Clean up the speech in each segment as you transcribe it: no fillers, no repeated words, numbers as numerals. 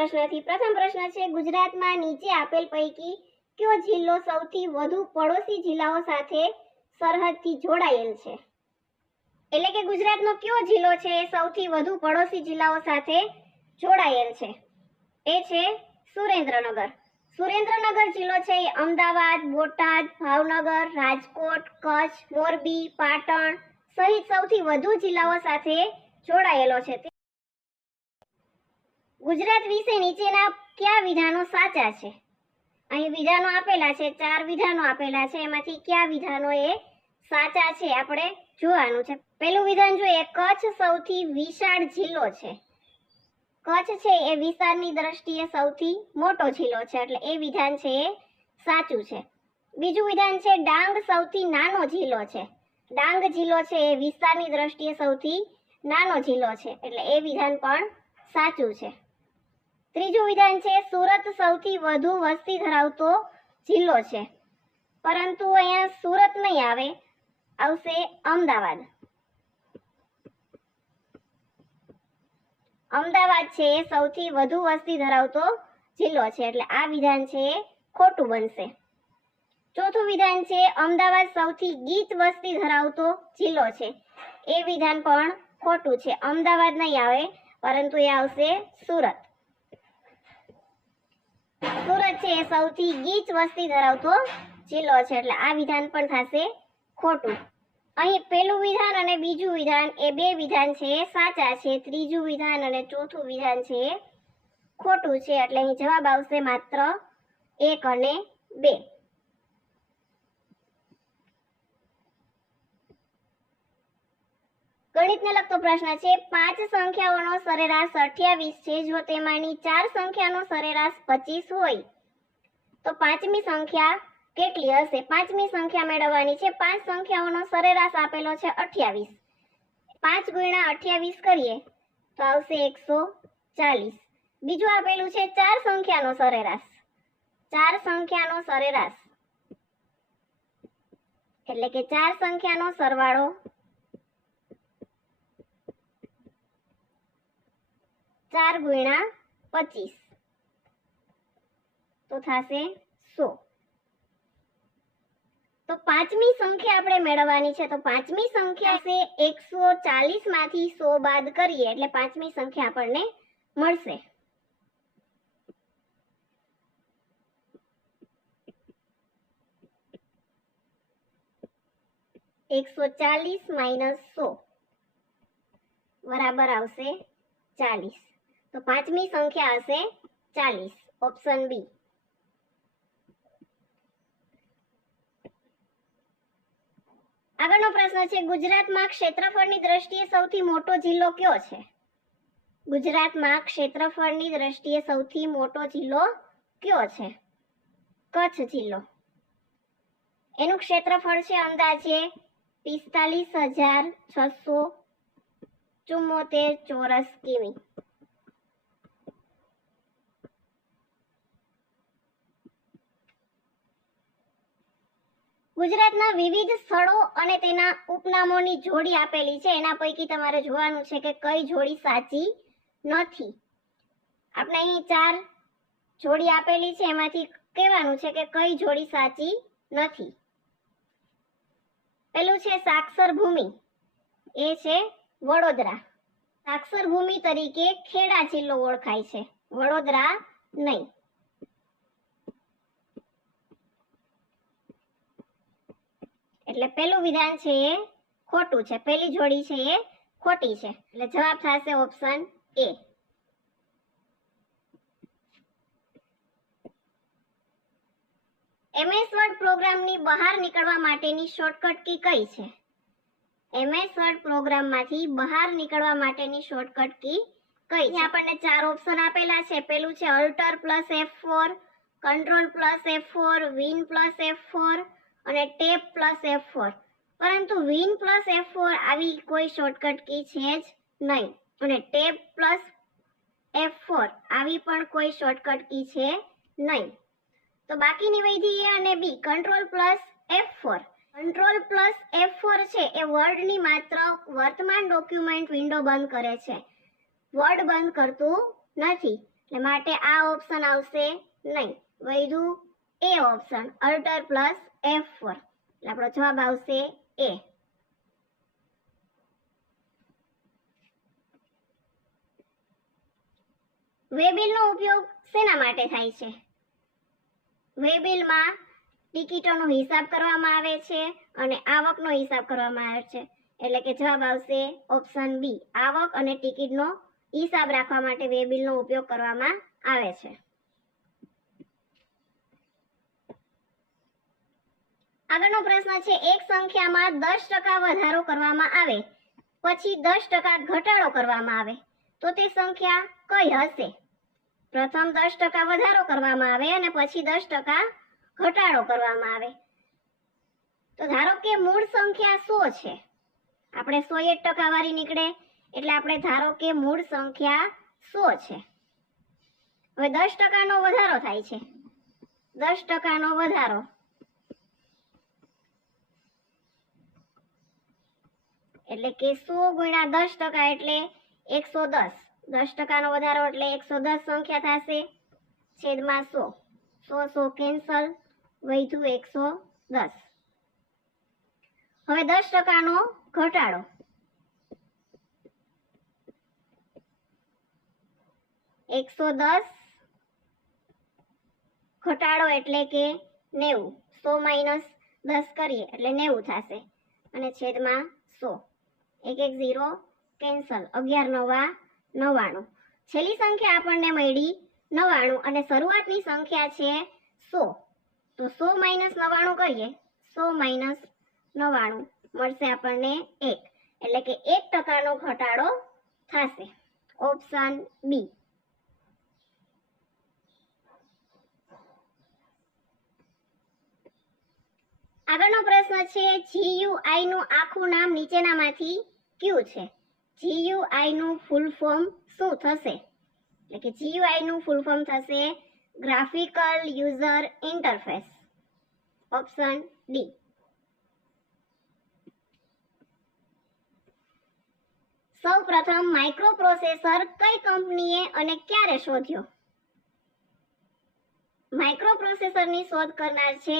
પ્રશ્નથી પ્રથમ પ્રશ્ન છે ગુજરાતમાં નીચે આપેલ પૈકી કયો જિલ્લો સૌથી વધુ પડોશી જિલ્લાઓ સાથે સરહદથી જોડાયેલ છે? એટલે કે ગુજરાતનો કયો જિલ્લો છે એ સૌથી વધુ પડોશી જિલ્લાઓ સાથે જોડાયેલ છે? એ છે સુરેન્દ્રનગર. સુરેન્દ્રનગર જિલ્લો છે એ અમદાવાદ, બોટાદ, ભાવનગર, રાજકોટ, કચ્છ, મોરબી, પાટણ સહિત સૌથી વધુ જિલ્લાઓ સાથે જોડાયેલો છે. ગુજરાત વિશે નીચેના કયા વિધાનો સાચા છે? અહીં વિધાનો આપેલા છે, 4 વિધાનો આપેલા છે, એમાંથી કયા વિધાનો એ સાચા છે આપણે જોવાનું છે. પહેલું વિધાન જોઈએ, કચ્છ સૌથી વિશાળ જિલ્લો છે. કચ્છ છે એ વિસ્તારની દ્રષ્ટિએ સૌથી મોટો જિલ્લો છે, એટલે એ વિધાન છે એ સાચું છે. બીજું વિધાન છે, ડાંગ સૌથી નાનો જિલ્લો છે. ડાંગ જિલ્લો છે એ વિસ્તારની દ્રષ્ટિએ સૌથી નાનો જિલ્લો છે, એટલે એ વિધાન પણ સાચું છે. ત્રીજું વિધાન છે, સુરત સૌથી વધુ વસ્તી ધરાવતો જિલ્લો છે, પરંતુ અહીંયા સુરત નહીં આવે, આવશે અમદાવાદ. અમદાવાદ છે એ સૌથી વધુ વસ્તી ધરાવતો જિલ્લો છે, એટલે આ વિધાન છે એ ખોટું બનશે. ચોથું વિધાન છે, અમદાવાદ સૌથી ગીચ વસ્તી ધરાવતો જિલ્લો છે. એ વિધાન પણ ખોટું છે. અમદાવાદ નહીં આવે, પરંતુ એ આવશે સુરત. સુરત છે એ સૌથી ગીચ વસ્તી ધરાવતો જિલ્લો છે, એટલે આ વિધાન પણ થશે ખોટું. અહીં પહેલું વિધાન અને બીજું વિધાન એ બે વિધાન છે એ સાચા છે. ત્રીજું વિધાન અને ચોથું વિધાન છે એ ખોટું છે, એટલે અહીં જવાબ આવશે માત્ર 1 અને 2. ગણિતને લગતો પ્રશ્ન છે, 5 સંખ્યાઓનો સરેરાશ 28 છે. જો તેમાંની 4 સંખ્યાનો સરેરાશ 25 હોય તો પાંચમી સંખ્યા કેટલી હશે? પાંચમી સંખ્યા મેળવવાની છે. 5 સંખ્યાઓનો સરેરાશ આપેલો છે 28. 5 ગુણ્યા 28 કરીએ તો આવશે 140. બીજું આપેલું છે 4 સંખ્યાનો સરેરાશ. 4 સંખ્યાનો સરેરાશ એટલે કે 4 સંખ્યાનો સરવાળો 4 ગુણ્યા 25 તો થશે 100. તો પાંચમી સંખ્યા આપણે મેળવવાની છે. તો પાંચમી સંખ્યા છે 140 માંથી 100 બાદ કરીએ એટલે પાંચમી સંખ્યા આપણને મળશે. -100 બરાબર આવશે 40. તો પાંચમી સંખ્યા હશે 40. Option B. આગળનો પ્રશ્ન છે, ગુજરાતમાં ક્ષેત્રફળની દ્રષ્ટિએ સૌથી મોટો જિલ્લો કયો છે? ગુજરાતમાં ક્ષેત્રફળની દ્રષ્ટિએ સૌથી મોટો જિલ્લો કયો છે? કચ્છ જિલ્લો. એનું ક્ષેત્રફળ છે અંદાજે 45,674 ચોરસ કિમી. ગુજરાતના વિવિધ સ્થળો અને તેના ઉપનામોની જોડી આપેલી છે. એના પૈકી તમારે જોવાનું છે કે કઈ જોડી સાચી નથી. આપણે અહીં 4 જોડી આપેલી છે, એમાંથી કહેવાનું છે કે કઈ જોડી સાચી નથી. પેલું છે સાક્ષર ભૂમિ, એ છે વડોદરા. સાક્ષર ભૂમિ તરીકે ખેડા જિલ્લો ઓળખાય છે, વડોદરા નહીં. એટલે પેલું વિધાન છે એ ખોટું છે. પેલી જોડી છે એ ખોટી છે, એટલે જવાબ થશે ઓપ્શન એ. MS વર્ડ પ્રોગ્રામની બહાર નીકળવા માટેની શોર્ટકટ કી કઈ છે? MS વર્ડ પ્રોગ્રામમાંથી બહાર નીકળવા માટેની શોર્ટકટ કી કઈ છે? આપણને 4 ઓપ્શન આપેલા છે. પેલું છે alter +F4, control +F4, win +F4 અને ટેપ +F4. પરંતુ વિન +F4 આવી કોઈ શોર્ટકટ કી છે જ નહીં, અને ટેપ +F4 આવી પણ કોઈ શોર્ટકટ કી છે નહીં. તો બાકીની વૈધી એ અને બી. Control +F4. કંટ્રોલ +F4 છે એ વર્ડની માત્ર વર્તમાન ડોક્યુમેન્ટ વિન્ડો બંધ કરે છે, વર્ડ બંધ કરતું નથી. એટલે માટે આ ઓપ્શન આવશે નહીં. વધ્યું એ ઓપ્શન અલ્ટર પ્લસ F4 એટલે આપણો જવાબ આવશે એ. વે બિલનો ઉપયોગ શેના માટે થાય છે? વે બિલમાં ટિકિટોનો હિસાબ કરવામાં આવે છે અને આવકનો હિસાબ કરવામાં આવે છે. એટલે કે જવાબ આવશે ઓપ્શન બી, આવક અને ટિકિટનો હિસાબ રાખવા માટે વે બિલનો ઉપયોગ કરવામાં આવે છે. આગળનો પ્રશ્ન છે, એક સંખ્યામાં 10% વધારો કરવામાં આવે પછી 10% ઘટાડો કરવામાં આવે તો તે સંખ્યા કઈ હશે? પ્રથમ 10% વધારો કરવામાં આવે અને પછી 10% ઘટાડો કરવામાં આવે. તો ધારો કે મૂળ સંખ્યા 100 છે, આપણે 101% વાળી નીકળે એટલે આપણે ધારો કે મૂળ સંખ્યા 100 છે. હવે 10%નો વધારો થાય છે, 10%નો વધારો એટલે કે 100 ગુણ્યા 10% એટલે 110. 10%નો વધારો એટલે 110 સંખ્યા થશે છેદમાં 100. 100 કેન્સલ, વધ્યું 110. હવે 10%નો ઘટાડો ઘટાડો એટલે કે 90. 100 માઇનસ 10 કરીએ એટલે 90 થશે અને છેદમાં 100. 1 1 0 કેન્સલ, 11 9 99. છેલ્લી સંખ્યા આપણને મળી 99 અને શરૂઆતની સંખ્યા છે 100. તો 100 માઇનસ 99 કરીએ, 100 માઇનસ 99 મળશે આપણને 1. એટલે કે 1%નો ઘટાડો થશે. Option B. આગળનો પ્રશ્ન છે, GUI નું આખું નામ નીચેનામાંથી કયું છે? GUI નું ફૂલ ફોર્મ શું થશે? એટલે કે GUI નું ફૂલ ફોર્મ થશે graphical user interface. Option D. સૌપ્રથમ માઇક્રોપ્રોસેસર કઈ કંપનીએ અને ક્યારે શોધ્યો? માઇક્રોપ્રોસેસરની શોધ કરનાર છે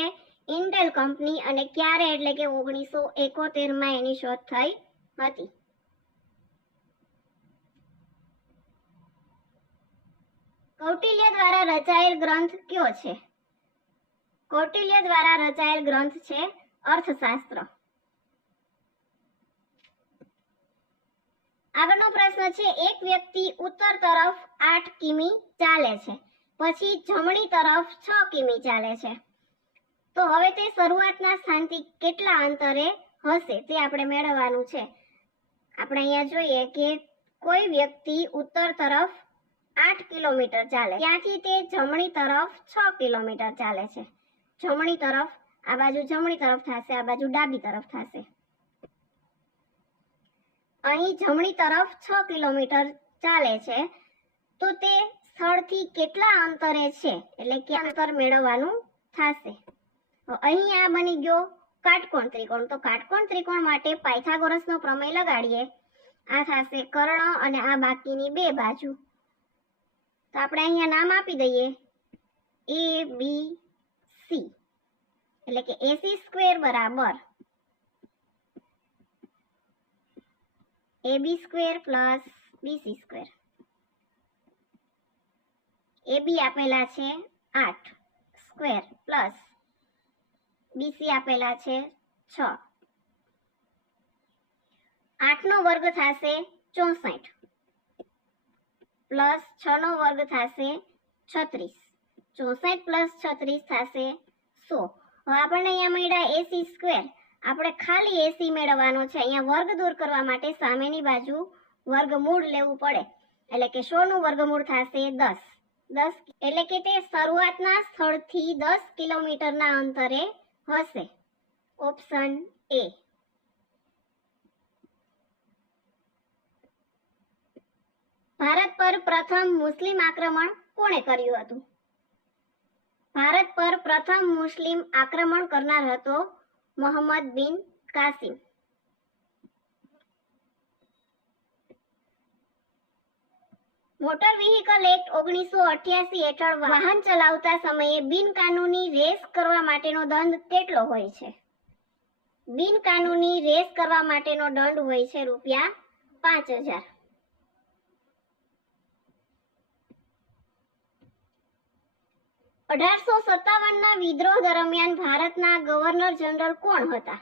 ઇન્ટેલ કંપની અને ક્યારે એટલે કે 1971માં એની શોધ થઈ હતી. કૌટિલ્ય દ્વારા રચાયેલ ગ્રંથ કયો છે? કૌટિલ્ય દ્વારા રચાયેલ ગ્રંથ છે અર્થશાસ્ત્ર. આગળનો પ્રશ્ન છે, એક વ્યક્તિ ઉત્તર તરફ 8 કિમી ચાલે છે, પછી જમણી તરફ 6 કિમી ચાલે છે, તો હવે તે શરૂઆતના સ્થાનથી કેટલા અંતરે હશે તે આપણે મેળવવાનું છે. આપણે અહીંયા જોઈએ કે કોઈ વ્યક્તિ ઉત્તર તરફ 8 કિલોમીટર ચાલે, ત્યાંથી તે જમણી તરફ 6 કિલોમીટર ચાલે છે. જમણી તરફ, આ બાજુ જમણી તરફ થશે, આ બાજુ ડાબી તરફ થશે. અહીં જમણી તરફ 6 કિલોમીટર ચાલે છે, તો તે સ્થળથી કેટલા અંતરે છે એટલે કે અંતર મેળવવાનું થશે. અહીં આ બની ગયો કાટકોણ ત્રિકોણ. તો કાટકોણ ત્રિકોણ માટે પાયથાગોરસનો પ્રમેય લગાડીએ. આ થશે કર્ણ અને આ બાકીની બે બાજુ. તો આપણે અહીંયા નામ આપી દઈએ ABC. એટલે કે AC સ્ક્વેર બરાબર AB square plus BC square. AB આપેલા છે 8 સ્ક્વેર પ્લસ BC આપેલા છે 6. 8 નો વર્ગ થશે 64 પ્લસ 6 નો વર્ગ થશે 36. 64 પ્લસ 36 થશે 100. હવે આપણને અહીંયા મળ્યા AC સ્ક્વેર. આપણે ખાલી AC મેળવવાનો છે. અહીંયા વર્ગ દૂર કરવા માટે સામેની બાજુ વર્ગમૂળ લેવું પડે. એટલે કે 100 નું વર્ગમૂળ થશે 10. એટલે કે તે શરૂઆતના સ્થળથી 10 કિલોમીટરના અંતરે હશે. Option A. ભારત પર પ્રથમ મુસ્લિમ આક્રમણ કોણે કર્યું હતું? ભારત પર પ્રથમ મુસ્લિમ આક્રમણ કરનાર હતો મોહમ્મદ બિન કાસિમ. મોટર વ્હીકલ એક્ટ 1988 હેઠળ વાહન ચલાવતા સમયે બિનકાનૂની રેસ કરવા માટેનો દંડ કેટલો હોય છે? બિનકાનૂની રેસ કરવા માટેનો દંડ હોય છે ₹5000। 1857ના વિદ્રોહ દરમિયાન ભારતના ગવર્નર જનરલ કોણ હતા?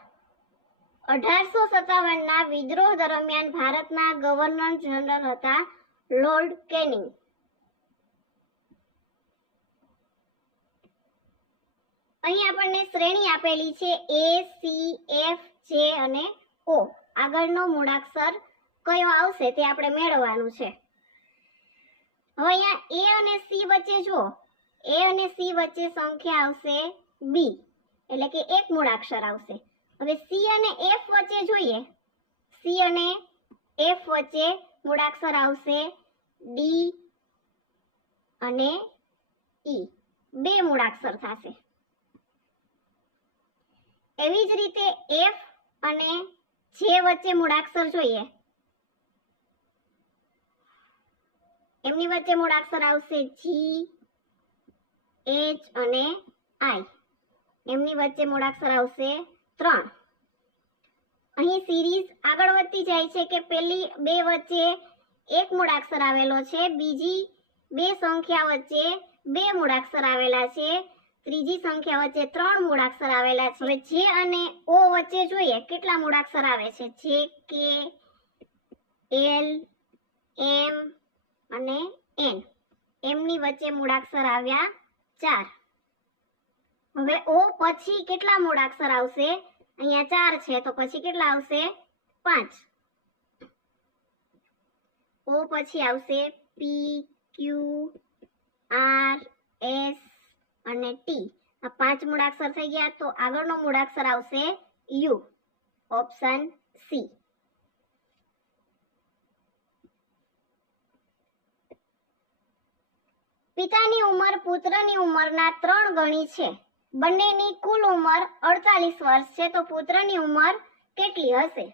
1857ના વિદ્રોહ દરમિયાન ભારતના ગવર્નર જનરલ હતા લોર્ડ કેનિંગ। અહીં આપણને શ્રેણી આપેલી છે A, C, F, J અને O। આગળનો મૂળાક્ષર કયો આવશે તે આપણે મેળવવાનું છે। હવે અહીંયા A અને C વચ્ચે જો A અને C વચ્ચે સંખ્યા આવશે B, એટલે કે એક મૂળાક્ષર આવશે। હવે C અને F વચ્ચે જોઈએ, C અને F વચ્ચે મૂળાક્ષર આવશે D અને E, બે મૂળાક્ષર થશે। એવી જ રીતે F અને J વચ્ચે મૂળાક્ષર જોઈએ, એમની વચ્ચે મૂળાક્ષર આવશે G, H અને I, એમની વચ્ચે મૂળાક્ષર આવશે 3। અહીં સિરીઝ આગળ વધતી જાય છે કે પેલી બે વચ્ચે એક મૂળાક્ષર આવેલો છે, બીજી બે સંખ્યા વચ્ચે બે મૂળાક્ષર આવેલા છે, ત્રીજી સંખ્યા વચ્ચે 3 મૂળાક્ષર આવેલા છે। હવે J અને O વચ્ચે જોઈએ કેટલા મૂળાક્ષર આવે છે, J, K, L, M અને N, એમની વચ્ચે મૂળાક્ષર આવ્યા 4। હવે O પછી કેટલા મૂળાક્ષર આવશે? અહીંયા 4 છે તો પછી કેટલા આવશે? 5। O પછી આવશે P, Q, R, S અને T, આ 5 મૂળાક્ષર થઈ ગયા। તો આગળનો મૂળાક્ષર આવશે U, ઓપ્શન C। પિતાની ઉંમર પુત્રની ઉંમરના 3 ગણી છે, બંનેની કુલ ઉંમર 48 વર્ષ છે, તો પુત્રની ઉંમર કેટલી હશે?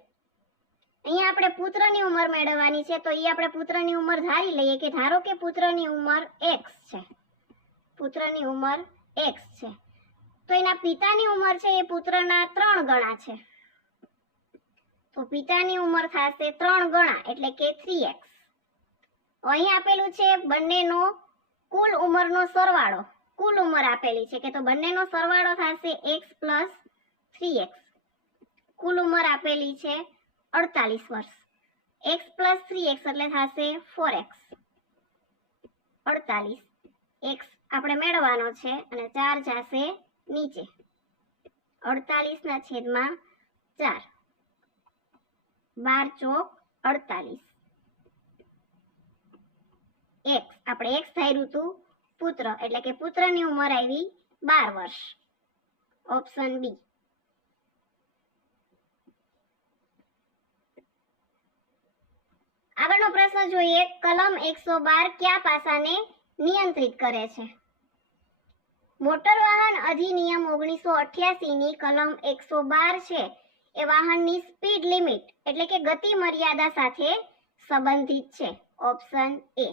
અહીંયા આપણે પુત્રની ઉંમર મેળવવાની છે, તો એ આપણે પુત્રની ઉંમર ધારી લઈએ કે ધારો કે પુત્રની ઉંમર X છે, પુત્રની ઉંમર X છે, તો એના પિતાની ઉંમર છે એ પુત્રના 3 ગણા છે, તો પિતાની ઉંમર થશે 3 ગણા એટલે કે 3x। અહીં આપેલું છે બંનેનો કુલ ઉંમરનો સરવાળો, કુલ ઉંમર આપેલી છે કે તો બંનેનો સરવાળો થશે x પ્લસ 3x, કુલ ઉંમર આપેલી છે 48 વર્ષ, x પ્લસ 3x એટલે થશે 4x। 48 x આપણે મેળવવાનો છે અને 4 જશે નીચે, 48 ના છેદમાં 4, 12 ચોક 48, x આપણે x ધાર્યું હતું પુત્ર એટલે કે પુત્રની ઉંમર આવી 12 વર્ષ, ઓપ્શન બી। આગળનો પ્રશ્ન જોઈએ, કલમ 112 કયા પાસાને નિયંત્રિત કરે છે? મોટર વાહન અધિનિયમ 1988 ની કલમ 112 છે એ વાહનની સ્પીડ લિમિટ એટલે કે ગતિ મર્યાદા સાથે સંબંધિત છે, ઓપ્શન એ।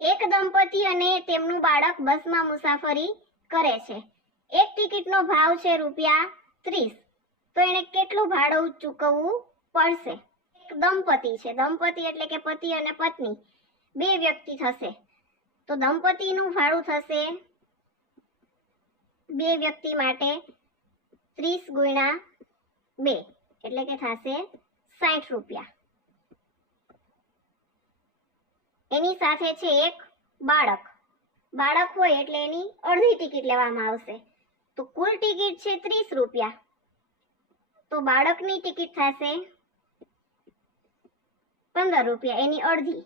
એક દંપતી અને તેમનું બાળક બસમાં મુસાફરી કરે છે, એક ટિકિટનો ભાવ છે ₹30, તો એને કેટલું ભાડું ચૂકવવું પડશે? એક દંપતી છે, દંપતી એટલે કે પતિ અને પત્ની, બે વ્યક્તિ થશે, તો દંપતીનું ભાડું થશે બે વ્યક્તિ માટે 30 ગુણ્યા 2 એટલે કે થશે ₹60। એની સાથે છે એક બાળક, બાળક હોય એટલે એની અડધી ટિકિટ લેવામાં આવશે, તો કુલ ટિકિટ છે ₹30, તો બાળકની ટિકિટ થશે ₹15, એની અડધી,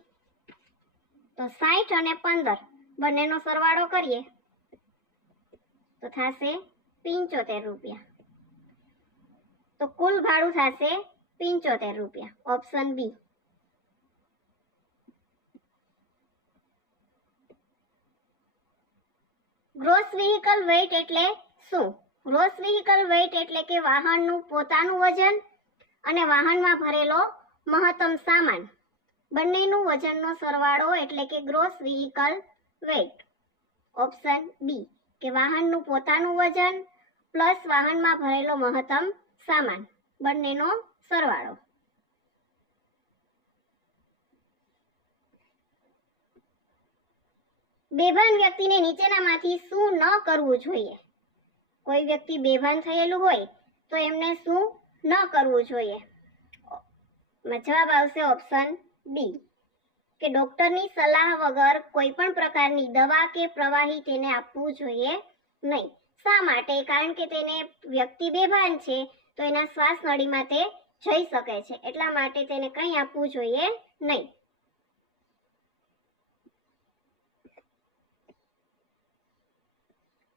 તો 60 અને 15 બંનેનો સરવાળો કરીએ તો થશે ₹75, તો કુલ ભાડું થશે ₹75, option B. Gross vehicle weight એટલે શું? ગ્રોસ વ્હીકલ વેઇટ એટલે કે વાહનનું પોતાનું વજન અને વાહનમાં ભરેલો મહત્તમ સામાન બંનેનું વજનનો સરવાળો એટલે કે gross vehicle weight. Option B કે વાહનનું પોતાનું વજન પ્લસ વાહનમાં ભરેલો મહત્તમ સામાન બંનેનો સરવાળો. બેભાન વ્યક્તિને નીચેનામાંથી શું ન કરવું જોઈએ? કોઈ વ્યક્તિ બેભાન થયેલું હોય તો એમને શું ન કરવું જોઈએ? જવાબ આવશે ઓપ્શન બી કે ડોક્ટરની સલાહ વગર કોઈ પણ પ્રકારની દવા કે પ્રવાહી તેને આપવું જોઈએ નહીં. શા માટે? કારણ કે તેને વ્યક્તિ બેભાન છે તો એના શ્વાસ નળીમાં તે જઈ શકે છે, એટલા માટે તેને કંઈ આપવું જોઈએ નહીં.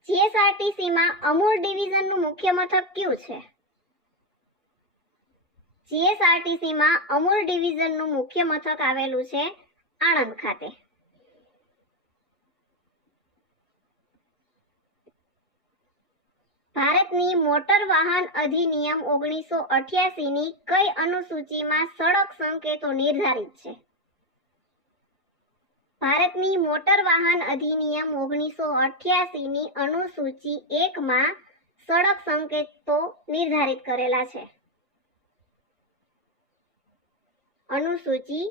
જીએસઆરટીસીમાં અમૂલ ડિવિઝનનું મુખ્ય મથક કયું છે? જીએસઆરટીસીમાં અમૂલ ડિવિઝનનું મુખ્ય મથક આવેલું છે આણંદ ખાતે. ભારતની મોટર વાહન અધિનિયમ 1988ની કઈ અનુસૂચિમાં સડક સંકેતો નિર્ધારિત છે? ભારતની મોટર વાહન અધિનિયમ 1988ની અનુસૂચિ 1માં સડક સંકેતો નિર્ધારિત કરેલા છે. અનુસૂચિ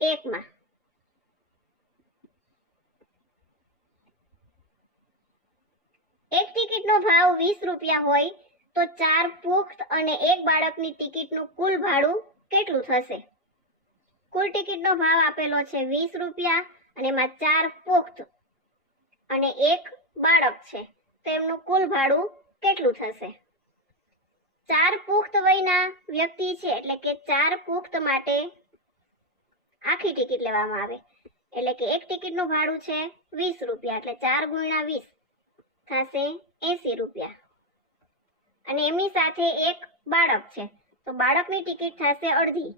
1માં એક ટિકિટનો ભાવ 20 રૂપિયા હોય તો 4 પુખ્ત અને 1 બાળકની ટિકિટનું કુલ ભાડું કેટલું થશે? કુલ ટિકિટનો ભાવ આપેલો છે 20 રૂપિયા અને એમાં 4 પુખ્ત અને 1 બાળક છે, તો એમનું કુલ ભાડું કેટલું થશે? 4 પુખ્ત વયના વ્યક્તિ છે એટલે કે 4 પુખ્ત માટે આખી ટિકિટ લેવામાં આવે, એટલે કે એક ટિકિટનું ભાડું છે 20 રૂપિયા, એટલે 4 ગુણ્યા 20 થશે 80 રૂપિયા. અને એમની સાથે 1 બાળક છે તો બાળકની ટિકિટ થશે અડધી.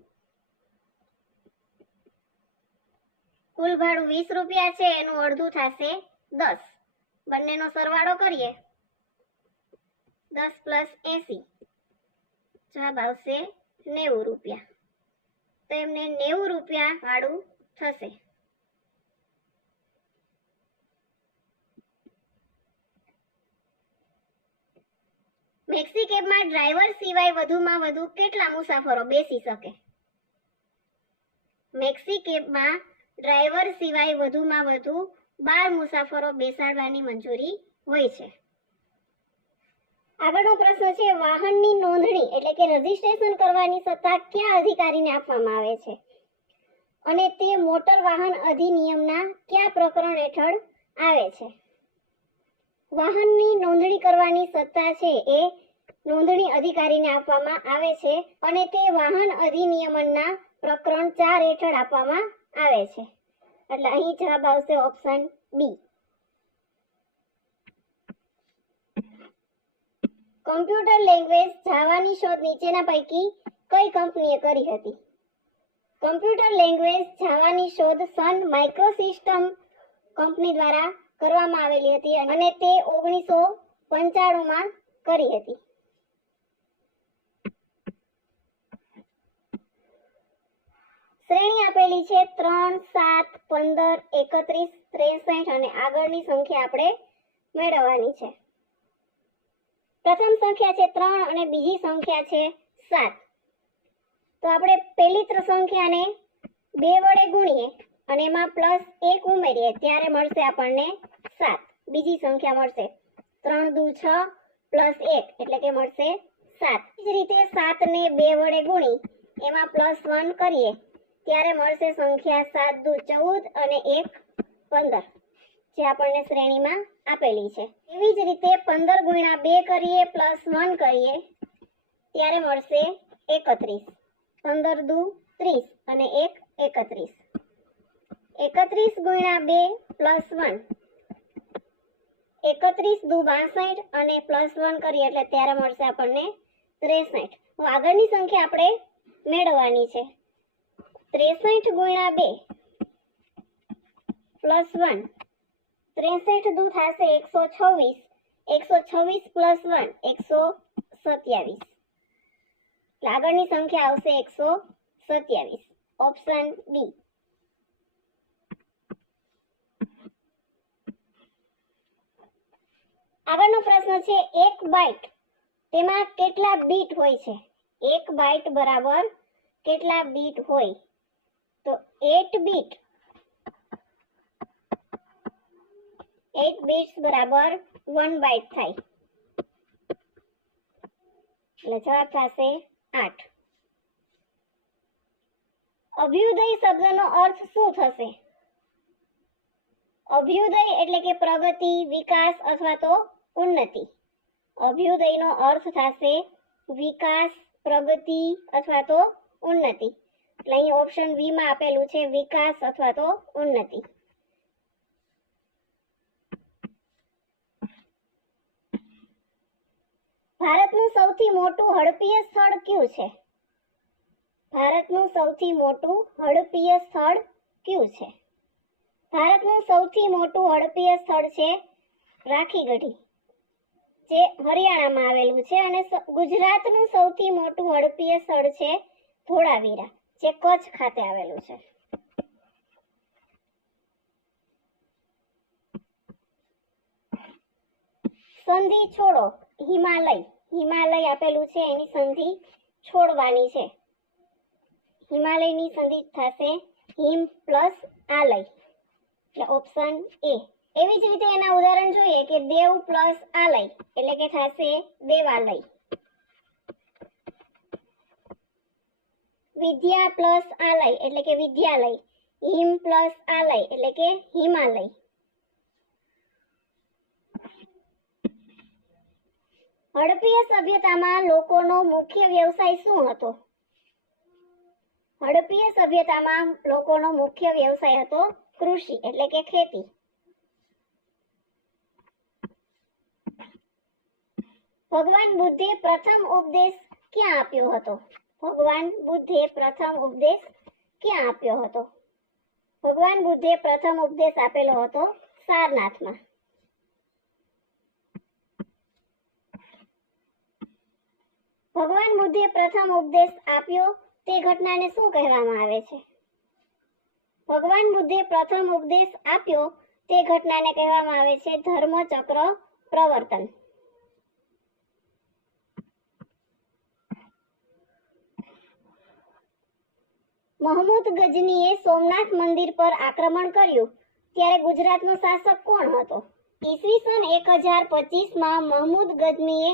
કુલ ભાડું 20 રૂપિયા છે, એનું અડધું થશે 10. બંનેનો સરવાળો કરીએ 10 પ્લસ 80, જવાબ આવશે 90 રૂપિયા. તો એમને 90 રૂપિયા ભાડું થશે. મેક્સી કેબમાં ડ્રાઈવર સિવાય વધુમાં વધુ કેટલા મુસાફરો બેસી શકે? મેક્સી કેબમાં ડ્રાઈવર સિવાય વધુમાં વધુ 12 મુસાફરો બેસાડવાની મંજૂરી હોય છે. આગળનો પ્રશ્ન છે, વાહનની નોંધણી એટલે કે રજીસ્ટ્રેશન કરવાની સત્તા કયા અધિકારીને આપવામાં આવે છે અને તે મોટર વાહન અધિનિયમના કયા પ્રકરણ હેઠળ આવે છે? વાહનની નોંધણી કરવાની સત્તા છે એ નોંધણી અધિકારીને આપવામાં આવે છે અને તે વાહન અધિનિયમના પ્રકરણ 4 હેઠળ આપવામાં આવે છે. એટલે અહીં જવાબ આવશે ઓપ્શન બી. કમ્પ્યુટર લેંગ્વેજ જાવાની શોધ નીચેના પૈકી કઈ કંપનીએ કરી હતી? કમ્પ્યુટર લેંગ્વેજ જાવાની શોધ સન માઇક્રોસિસ્ટમ કંપની દ્વારા કરવામાં આવેલી હતી અને તે 1995માં કરી હતી. શ્રેણી આપેલી છે 3, 7, 15, 31, 63 અને આગળની સંખ્યા આપણે મેળવવાની છે. પ્રથમ સંખ્યા છે 3 અને બીજી સંખ્યા છે 7. તો આપણે પહેલી સંખ્યાને 2 વડે ગુણીએ અને એમાં +1 ઉમેરીએ ત્યારે મળશે આપણને 7. બીજી સંખ્યા મળશે 3 દુ 6 +1 એટલે કે મળશે 7. એ જ રીતે 7 ને 2 વડે ગુણી એમાં +1 કરીએ ત્યારે મળશે સંખ્યા 7 દુ 14 અને 1 15, જે આપણને શ્રેણીમાં આપેલી છે. એવી જ રીતે 15 ગુણ્યા 2 કરીએ +1 કરીએ ત્યારે મળશે 31. 15 દુ 30 અને 1 31. 31 ગુણ્યા 2 +1, 31 દુ 62 અને +1 કરીએ એટલે ત્યારે મળશે આપણને 63. આગળની સંખ્યા આપણે મેળવવાની છે. 63 ગુણ્યા 2 +1, 63 દુ થશે 126, 126 +1 127. એટલે આગળની સંખ્યા આવશે 127. Option B. આગળનો પ્રશ્ન છે, એક બાઇટ તેમાં કેટલા બીટ હોય છે? એક બાઇટ બરાબર કેટલા બીટ હોય? તો 8 બીટ. 8 બીટ્સ બરાબર 1 બાઇટ થાય. એટલે જવાબ થશે 8. અભ્યુદય શબ્દનો અર્થ શું થશે? અભ્યુદય એટલે કે પ્રગતિ, વિકાસ અથવા તો ઉન્નતિ. અભ્યુદયનો અર્થ થશે વિકાસ, પ્રગતિ અથવા તો ઉન્નતિ. એટલે અહીં ઓપ્શન બી માં આપેલું છે વિકાસ અથવા તો ઉન્નતિ. ભારતનું સૌથી મોટું હડપીય સ્થળ કયું છે? ભારતનું સૌથી મોટું હડપીય સ્થળ કયું છે? ભારતનું સૌથી મોટું હડપીય સ્થળ છે રાખીગઢી, જે હરિયાણામાં આવેલું છે. અને ગુજરાતનું સૌથી મોટું હડપીય સ્થળ છે ધોળાવીરા, જે કચ્છ ખાતે આવેલું છે. સંધિ છોડો હિમાલય. હિમાલય આપેલું છે, એની સંધિ છોડવાની છે. હિમાલયની સંધિ થશે હિમ પ્લસ આલય. એટલે ઓપ્શન એ. એવી જ રીતે એના ઉદાહરણ જોઈએ કે દેવ પ્લસ આલય એટલે કે થશે દેવાલય. વિદ્યા પ્લસ આલય એટલે કે વિદ્યાલય. હિમ પ્લસ આલય એટલે કે હિમાલય. હડપીય સભ્યતામાં લોકોનો મુખ્ય વ્યવસાય શું હતો? હડપીય સભ્યતામાં લોકોનો મુખ્ય વ્યવસાય હતો કૃષિ એટલે કે ખેતી. ભગવાન બુદ્ધે પ્રથમ ઉપદેશ ક્યાં આપ્યો હતો? ભગવાન બુદ્ધે પ્રથમ ઉપદેશ ક્યાં આપ્યો હતો? ભગવાન બુદ્ધે પ્રથમ ઉપદેશ આપેલો હતો સારનાથમાં. ભગવાન બુદ્ધે પ્રથમ ઉપદેશ આપ્યો તે ઘટનાને શું કહેવામાં આવે છે? ભગવાન બુદ્ધે પ્રથમ ઉપદેશ આપ્યો તે ઘટનાને કહેવામાં આવે છે ધર્મચક્ર પ્રવર્તન. મહમૂદ ગજનીએ સોમનાથ મંદિર પર આક્રમણ કર્યું ત્યારે ગુજરાતનો શાસક કોણ હતો? ઈસવીસન 1025માં મહમૂદ ગજનીએ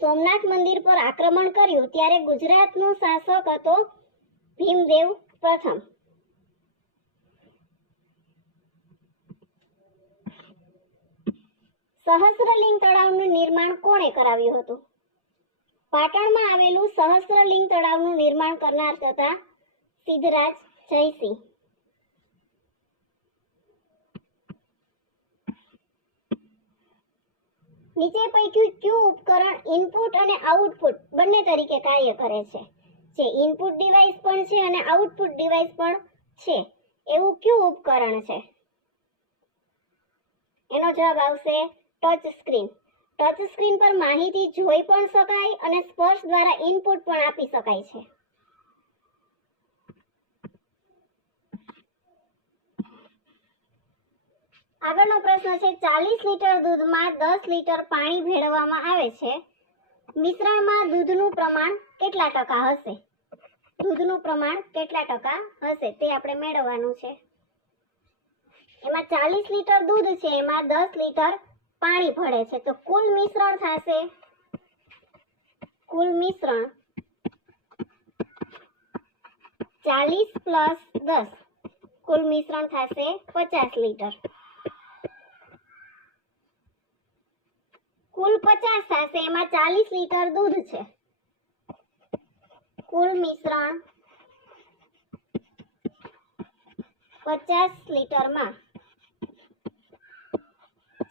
સોમનાથ મંદિર પર આક્રમણ કર્યું ત્યારે ગુજરાતનો શાસક હતો ભીમદેવ પ્રથમ. સહસ્ત્રલિંગ તળાવનું નિર્માણ કોણે કરાવ્યું હતું? પાટણમાં આવેલું સહસ્ત્રલિંગ તળાવનું નિર્માણ કરનાર હતા સિદ્ધરાજ જયસિંહ. નીચે પૈકી કયું ઉપકરણ ઇનપુટ અને આઉટપુટ બંને તરીકે કાર્ય કરે છે? જે ઇનપુટ ડિવાઇસ પણ છે અને આઉટપુટ ડિવાઇસ પણ છે એવું કયું ઉપકરણ છે? એનો જવાબ આવશે ટચ સ્ક્રીન. ટચ સ્ક્રીન પર માહિતી જોઈ પણ શકાય અને સ્પર્શ દ્વારા ઇનપુટ પણ આપી શકાય છે. આગળનો પ્રશ્ન છે, 40 લીટર દૂધમાં 10 લીટર પાણી ભેળવવામાં આવે છે. મિશ્રણમાં દૂધનું પ્રમાણ કેટલા ટકા હશે? દૂધનું પ્રમાણ કેટલા ટકા હશે તે આપણે મેળવવાનું છે. એમાં 40 લીટર દૂધ છે, એમાં 10 લીટર પાણી ભળે છે, તો કુલ મિશ્રણ થશે 40 પ્લસ 10 કુલ મિશ્રણ થશે 50 લીટર. કુલ 50 થશે, એમાં 40 લીટર દૂધ છે. કુલ મિશ્રણ 50 લીટરમાં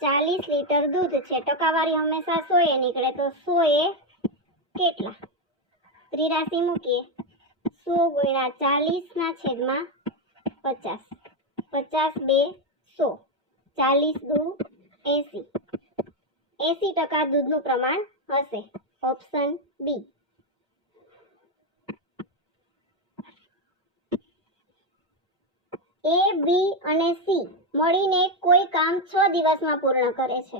40 લીટર દૂધ છે. ટકાવારી હંમેશા 100 એ નીકળે, તો 100 એ કેટલા? ત્રિરાશી મૂકીએ 100 ગુણ્યા 40 ના છેદમાં 50. 50 2 100, 40 દુ 80. 80% દૂધનું પ્રમાણ હશે. Option B. એ, બી અને સી મળીને કોઈ કામ 6 દિવસમાં પૂર્ણ કરે છે.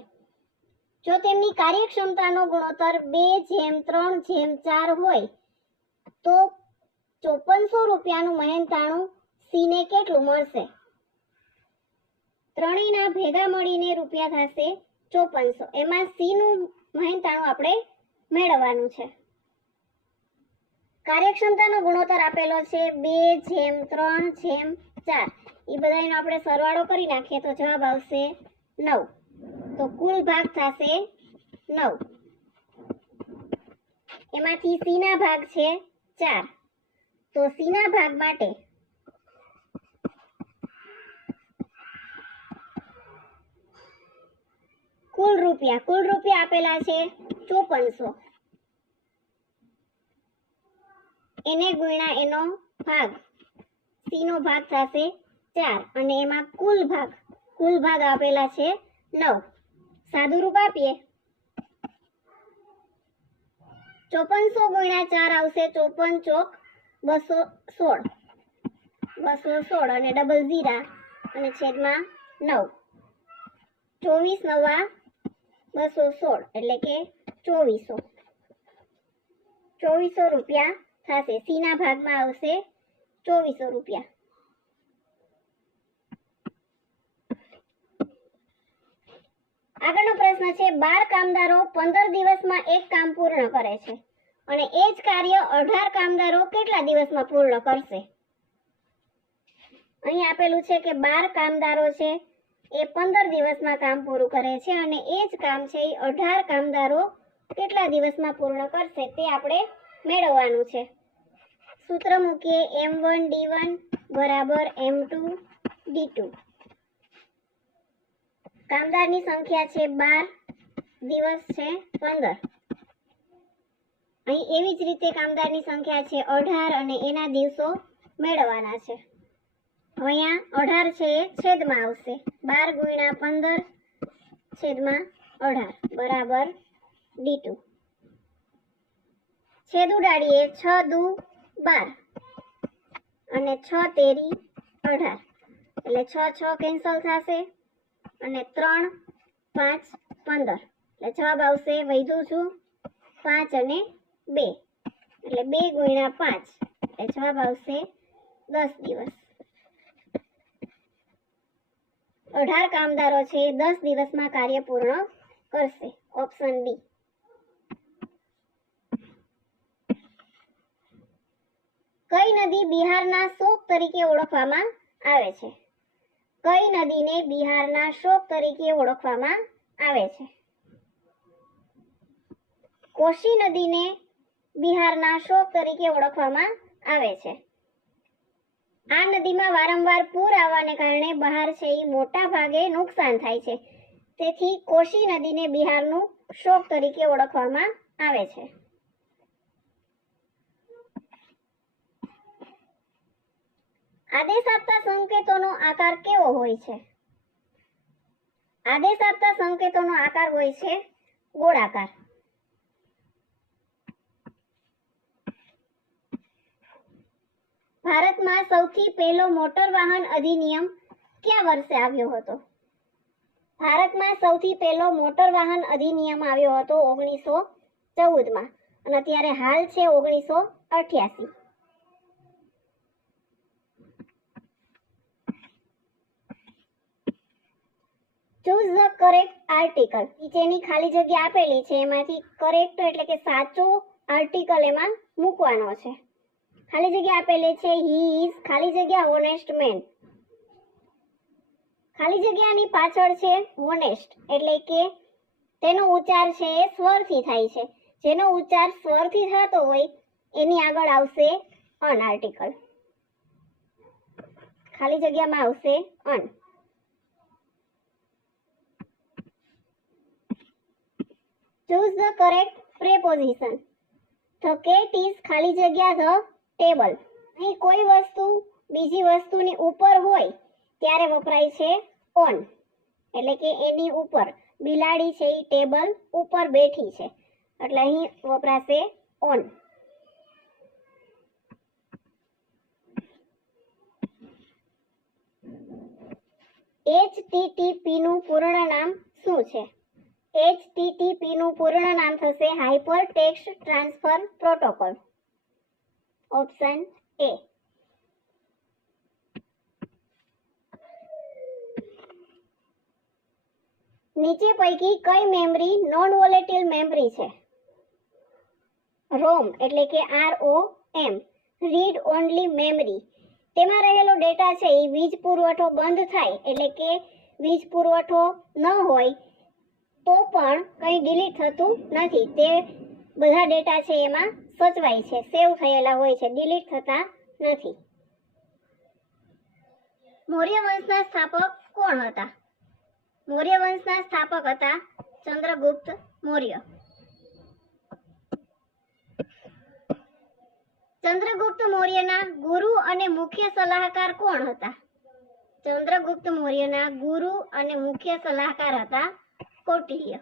જો તેમની કાર્યક્ષમતાનો ગુણોત્તર 2:3:4 હોય તો 5400 રૂપિયાનું મહેનતાણું સીને કેટલું મળશે? ત્રણેયના ભેગા મળીને રૂપિયા થશે 5400. એમાં સીનું મહેનતાણું આપણે મેળવવાનું છે. કાર્યક્ષમતાનો ગુણોત્તર આપેલો છે 2:3:4. એ બધાનો આપણે સરવાળો કરી નાખીએ તો જવાબ આવશે 9. તો કુલ ભાગ થશે 9. એમાંથી સીના ભાગ છે 4. તો સીના ભાગ માટે કુલ રૂપિયા આપેલા છે 5400. એને ગુણ્યા એનો ભાગ, સીનો ભાગ થશે 4 અને એમાં કુલ ભાગ આપેલા છે 9. સાદું રૂપ આપીએ 5400 ગુણ્યા 4 આવશે 54 ચોક 216 અને ડબલ 0 અને છેદમાં 9. 24 નવા 216 એટલે કે 2400 રૂપિયા થશે. સીના ભાગમાં આવશે 2400 રૂપિયા. આગળનો પ્રશ્ન છે 12 કામદારો 15 દિવસમાં એક કામ પૂર્ણ કરે છે અને એ જ કાર્ય 18 કામદારો કેટલા દિવસમાં પૂર્ણ કરશે? અહીં આપેલું છે કે 12 કામદારો છે એ 15 દિવસમાં કામ પૂરું કરે છે અને એ જ કામ છે એ 18 કામદારો કેટલા દિવસમાં પૂર્ણ કરશે તે આપણે મેળવવાનું છે. સૂત્ર મૂકીએ M1D1 બરાબર M2 D2. કામદારની સંખ્યા છે 12, દિવસ છે 15. અહીં એવી જ રીતે કામદારની સંખ્યા છે 18 અને એના દિવસો મેળવવાના છે. અહીંયા 18 છે એ છેદમાં આવશે 12 ગુણ્યા 15 છેદમાં 18 બરાબર D2. છેદ ઉડાડીએ 6 દુ 12 અને 6 તેરી 18 એટલે 6 કેન્સલ થશે અને 3 5 15 એટલે જવાબ આવશે વધ્યું છું 5 અને 2 એટલે 2 ગુણ્યા 5 એટલે જવાબ આવશે 10 દિવસ. 18 કામદારો છે 10 દિવસમાં કાર્ય પૂર્ણ કરશે. Option D. કઈ નદી બિહારના શોક તરીકે ઓળખવામાં આવે છે? કઈ નદીને બિહારના શોક તરીકે ઓળખવામાં આવે છે? કોશી નદીને બિહારના શોક તરીકે ઓળખવામાં આવે છે. આ નદીમાં વારંવાર પૂર આવવાને કારણે બહાર છે એ મોટા ભાગે નુકસાન થાય છે. તેથી કોશી નદીને બિહારનું શોક તરીકે ઓળખવામાં આવે છે. આદેશ આપતા સંકેતોનો આકાર કેવો હોય છે? આદેશ આપતા સંકેતોનો આકાર હોય છે ગોળાકાર. ભારતમાં સૌથી પહેલો મોટર વાહન અધિનિયમ કયા વર્ષે આવ્યો હતો? ભારતમાં સૌથી પહેલો મોટર વાહન અધિનિયમ આવ્યો હતો 1914 અને અત્યારે હાલ છે 1988. Choose the correct article. નીચેની ખાલી જગ્યા આપેલી છે એમાંથી કરેક્ટ એટલે કે સાચો આર્ટિકલ એમાં મૂકવાનો છે. ખાલી જગ્યા આપેલી છે હી ઇઝ ખાલી જગ્યા હોનેસ્ટ મેન. ખાલી જગ્યાની પાછળ છે હોનેસ્ટ એટલે કે તેનો ઉચ્ચાર છે એ સ્વરથી થાય છે. જેનો ઉચ્ચાર સ્વરથી થતો હોય એની આગળ આવશે અન આર્ટિકલ. ખાલી જગ્યામાં આવશે અન. Choose the correct preposition. The cat is ખાલી જગ્યા the table. અહીં કોઈ વસ્તુ બીજી વસ્તુની ઉપર હોય ત્યારે વપરાય છે on એટલે કે એની ઉપર. બિલાડી છે એ ટેબલ ઉપર બેઠી છે એટલે અહીં વપરાશે on. HTTP નું પૂર્ણ નામ શું છે? HTTP નું પૂર્ણ નામ થશે hyper text transfer protocol. Option A. નીચે પૈકી કઈ મેમરી નોન વોલેટિલ મેમરી છે? રોમ એટલે કે ROM, રીડ ઓનલી મેમરી. તેમાં રહેલો ડેટા છે એ વીજ પુરવઠો બંધ થાય એટલે કે વીજ પુરવઠો ન હોય તો પણ કંઈ ડિલીટ થતું નથી. તે બધા ડેટા છે એમાં સચવાય છે, સેવ થયેલા હોય છે, ડિલીટ થતા નથી. મૌર્ય વંશના સ્થાપક કોણ હતા? મૌર્ય વંશના સ્થાપક હતા ચંદ્રગુપ્ત મૌર્ય. ચંદ્રગુપ્ત મૌર્યના ગુરુ અને મુખ્ય સલાહકાર કોણ હતા? ચંદ્રગુપ્ત મૌર્યના ગુરુ અને મુખ્ય સલાહકાર હતા કૌટિલ્ય.